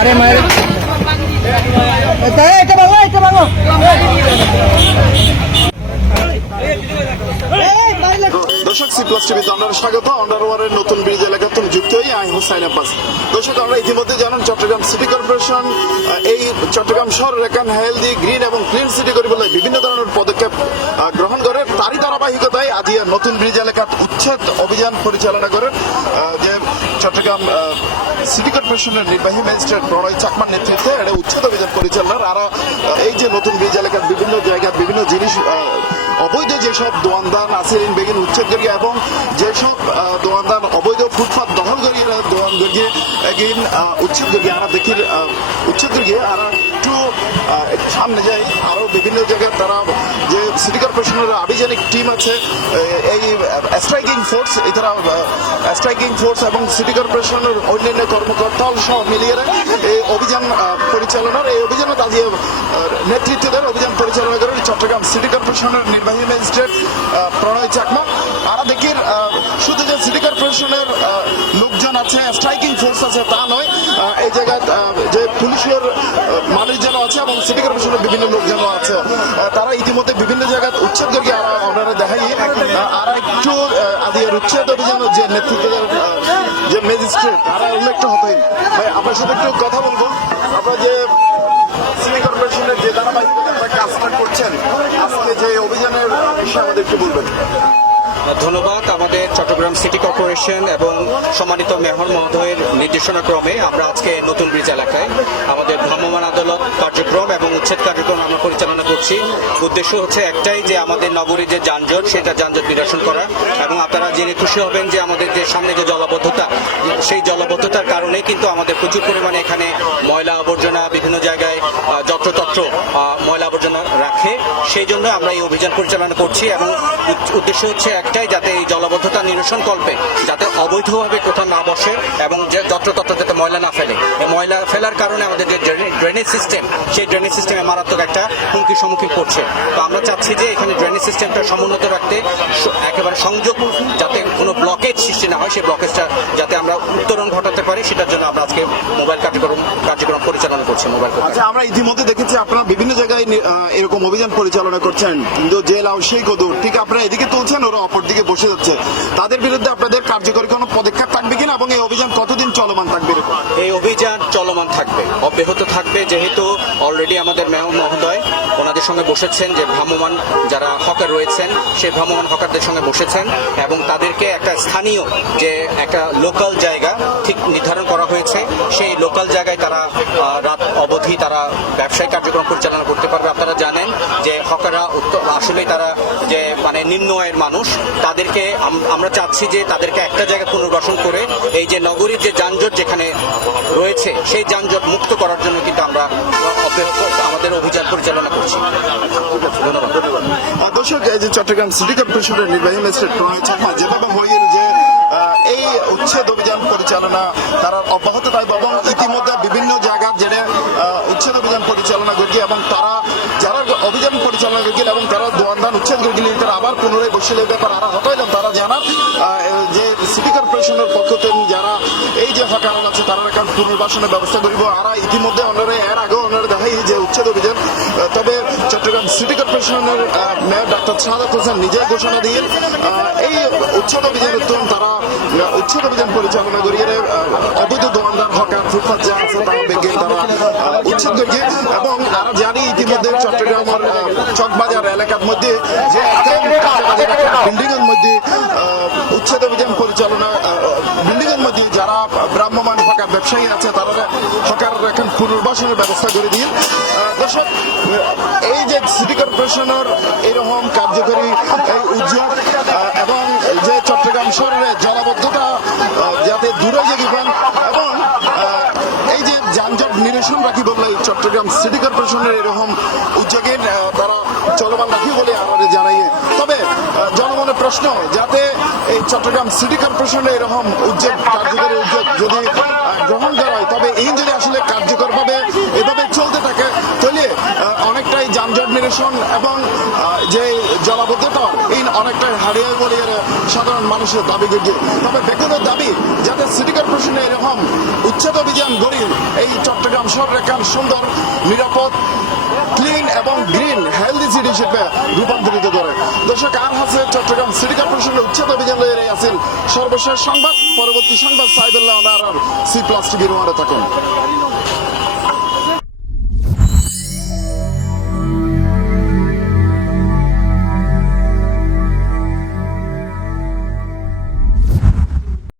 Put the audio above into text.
আরে মায়ের এটা ভাঙো দর্শক সি প্লাস টিভিতে আপনারা স্বাগত। আন্ডারওয়ারের নতুন ব্রিজ এলাকায় যুক্ত হই আমি হুসাইন আব্বাস। দর্শক, আমরা ইতিমধ্যে জানেন চট্টগ্রাম সিটি কর্পোরেশন এই চট্টগ্রাম শহরের এখান হেলদি গ্রিন এবং ক্লিন সিটি করে বলে বিভিন্ন ধরনের পদক্ষেপ গ্রহণ করে। তারই ধারাবাহিকতায় আজ নতুন ব্রিজ এলাকার উচ্ছেদ অভিযান পরিচালনা করেন যে চট্টগ্রাম সিটি কর্পোরেশনের নির্বাহী ম্যাজিস্ট্রেট প্রণয় চাকমার নেতৃত্বে এটা উচ্ছেদ অভিযান পরিচালনার। আর এই যে নতুন ব্রিজ এলাকার বিভিন্ন জায়গার বিভিন্ন জিনিস অবৈধ যেসব দোয়ানদান আসিরিন বেগিন উচ্ছেদ করিয়ে এবং যেসব দোয়ানদান অবৈধ ফুটপাত দখল করিয়ে দোয়ান করিয়ে এগিন উচ্ছেদ করিয়ে আমরা দেখি উচ্ছেদ করিয়ে আর একটু সামনে যাই। আরও বিভিন্ন জায়গায় তারা যে সিটি কর্পোরেশনের আভিযানিক টিম আছে এই স্ট্রাইকিং ফোর্স এছাড়া স্ট্রাইকিং ফোর্স এবং সিটি কর্পোরেশনের অন্যান্য কর্মকর্তা সহ মিলিয়ে এই অভিযান পরিচালনার এই অভিযানে তাদের নেতৃত্ব দেন অভিযান পরিচালনা করেন চট্টগ্রাম সিটি কর্পোরেশনের নির্বাহী ম্যাজিস্ট্রেট প্রণয় চাকমা। আর দেখি শুধু যে সিটি কর্পোরেশনের লোকজন আছে স্ট্রাইকিং ফোর্স আছে তা নয়, এই জায়গায় যে পুলিশের মানুষজন আছে এবং সিটি কর্পোরেশনের বিভিন্ন লোকজনও আছে। তারা ইতিমধ্যে বিভিন্ন জায়গায় উচ্ছেদ করিয়ে আমরা দেখাই আর একটু আদির উচ্ছেদ অভিযানের যে নেতৃত্ব যে ম্যাজিস্ট্রেট তারা উল্লেখ হতেই ভাই আপনার সাথে একটু কথা বলবো। আপনারা যে সিটি কর্পোরেশনের যে ধারাবাহিকতা কাজটা করছেন আজকে যে অভিযানের বিষয়ে আমাদের একটু বলবেন। ধন্যবাদ। আমাদের চট্টগ্রাম সিটি কর্পোরেশন এবং সম্মানিত মেয়র মহোদয়ের নির্দেশনা ক্রমে আমরা আজকে নতুন ব্রিজ এলাকায় আমাদের ভ্রাম্যমাণ আদালত কার্যক্রম এবং উচ্ছেদ কার্যক্রম আমরা পরিচালনা করছি। উদ্দেশ্য হচ্ছে একটাই যে আমাদের নগরীর যে যানজট সেটা যানজট নিরসন করা এবং আপনারা জেনে খুশি হবেন যে আমাদের যে সামনে যে জলাবদ্ধতা সেই জলাবদ্ধতার কারণে কিন্তু আমাদের প্রচুর পরিমাণে এখানে ময়লা আবর্জনা বিভিন্ন জায়গায় যত্রতত্র ময়লা আবর্জনা রাখে। সেই জন্য আমরা এই অভিযান পরিচালনা করছি এবং উদ্দেশ্য হচ্ছে একটাই যাতে এই জলাবদ্ধতা নিরসন কল্পে যাতে অবৈধভাবে কোথাও না বসে এবং যত্রতত্র যাতে ময়লা না ফেলে। এই ময়লা ফেলার কারণে আমাদের যে ড্রেনেজ সিস্টেম সেই ড্রেনেজ সিস্টেমে মারাত্মক একটা হুমকির সম্মুখীন করছে। তো আমরা চাচ্ছি যে এখানে ড্রেনেজ সিস্টেমটা সমুন্নত রাখতে একেবারে সংযোগ যাতে কোনো ব্লকেজ সৃষ্টি না হয় সেই ব্লকেজটা যাতে আমরা উত্তরণ ঘটাতে পারি সেটার জন্য আমরা আজকে মোবাইল কার্যক্রম পরিচালনা করছি। মোবাইল আচ্ছা, আমরা ইতিমধ্যে দেখেছি আপনারা বিভিন্ন জায়গায় এরকম অভিযান পরিচালনা করছেন, কিন্তু জেল আও সেই কদূর ঠিক আপনারা এদিকে তুলছেন ওরা অপর দিকে বসে যাচ্ছে। তাদের বিরুদ্ধে আপনাদের কার্যকরী কোনো পদক্ষেপ থাকবে কিনা এবং এই অভিযান কতদিন চলমান থাকবে? এই অভিযান চলমান থাকবে, অব্যাহত থাকবে, যেহেতু অলরেডি আমাদের মেয়র মহোদয় ওনাদের সঙ্গে বসেছেন যে ভ্রাম্যমাণ যারা হকার রয়েছেন সেই ভ্রাম্যমাণ হকারদের সঙ্গে বসেছেন এবং তাদেরকে একটা স্থানীয় যে একটা লোকাল জায়গা ঠিক নির্ধারণ করা হয়েছে। সেই লোকাল জায়গায় তারা রাত অবধি তারা ব্যবসায়িক কার্যক্রম পরিচালনা করতে পারবে। আপনারা জানেন যে হকাররা আসলে তারা যে মানে নিম্ন আয়ের মানুষ, তাদেরকে আমরা চাচ্ছি যে তাদেরকে একটা জায়গায় পুনর্বাসন করে এই যে নগরীর যে যানজট যেখানে রয়েছে সেই যানজট মুক্ত করার জন্য কিন্তু আমরা আমাদের অভিযান পরিচালনা করছি। ধন্যবাদ। দর্শক, এই যে চট্টগ্রাম সিটি কর্পোরেশনের নির্বাহী ম্যাজিস্ট্রেট প্রণয় চাকমা যেভাবে হয়ে যে এই উচ্ছেদ অভিযান পরিচালনা তারা অব্যাহত থাকবে এবং ইতিমধ্যে বিভিন্ন জায়গার যেটা উচ্ছেদ অভিযান পরিচালনা করছে এবং তারা যারা অভিযান পরিচালনা করছেন এবং তারা দোয়ানদান উচ্ছেদ করে গেলে তারা আবার পুনরায় বসিলে ব্যাপার আরো হতাইলাম তারা জানান যে সিটি কর্পোরেশনের পক্ষ থেকে যারা এই যে হকার আছে তারা এখন পুনর্বাসনের ব্যবস্থা করব। আর ইতিমধ্যে ওনারা এর আগে ওনারা দেখাই যে উচ্ছেদ অভিযান, তবে চট্টগ্রাম সিটি কর্পোরেশনের মেয়র ডাক্তার শাহাদাত হোসেন নিজে ঘোষণা দিয়ে এই উচ্ছেদ অভিযানের তখন তারা উচ্ছেদ অভিযান পরিচালনা করিয়ে অবৈধ দোকানদার হকার ফুটপাত যা আছে তারা বেগে তারা উচ্ছেদ করিয়ে এবং আমরা জানি ইতিমধ্যে চট্টগ্রামের চকবাজার এলাকার মধ্যে যে বিল্ডিং এর মধ্যে উচ্ছেদ অভিযান পরিচালনা বিল্ডিং এর মধ্যে যারা ভ্রাম্যমাণ হকার ব্যবসায়ী আছে তারা হকার এখন পুনর্বাসনের ব্যবস্থা করে দিয়ে। দর্শক, এই যে সিটি কর্পোরেশনের এরকম কার্যকরী এই উদ্যোগ এবং যে চট্টগ্রাম শহরে জলাবদ্ধতা যাতে দূরে জেগে পান এবং এই যে যানজট নিরসন রাখি বললে চট্টগ্রাম সিটি কর্পোরেশনের এরকম উদ্যোগে তারা চলমান রাখি বলে আমাদের জানাই। তবে জনমনের প্রশ্ন যাতে এই চট্টগ্রাম সিটি কর্পোরেশনের এরকম উদ্যোগ কার্যকরী উদ্যোগ যদি গ্রহণ করা হয় তবে এই যদি আসলে কার্যকরভাবে এভাবে চলতে থাকে তাহলে অনেকটাই যানজট নিরসন কর্পোরেশন এবং যে জলাবদ্ধতা এই অনেকটা হারিয়ে বলিয়ে সাধারণ মানুষের দাবি করছে। তবে বেগুনের দাবি যাতে সিটি কর্পোরেশনে এরকম উচ্ছেদ অভিযান গড়ি এই চট্টগ্রাম শহর এখান সুন্দর, নিরাপদ, ক্লিন এবং গ্রিন হেলদি সিটি হিসেবে রূপান্তরিত করে। দর্শক, আর আছে চট্টগ্রাম সিটি কর্পোরেশনের উচ্ছেদ অভিযান লয়ে আছেন সর্বশেষ সংবাদ। পরবর্তী সংবাদ সাইদুল্লাহ আর C+ টিভির থাকুন।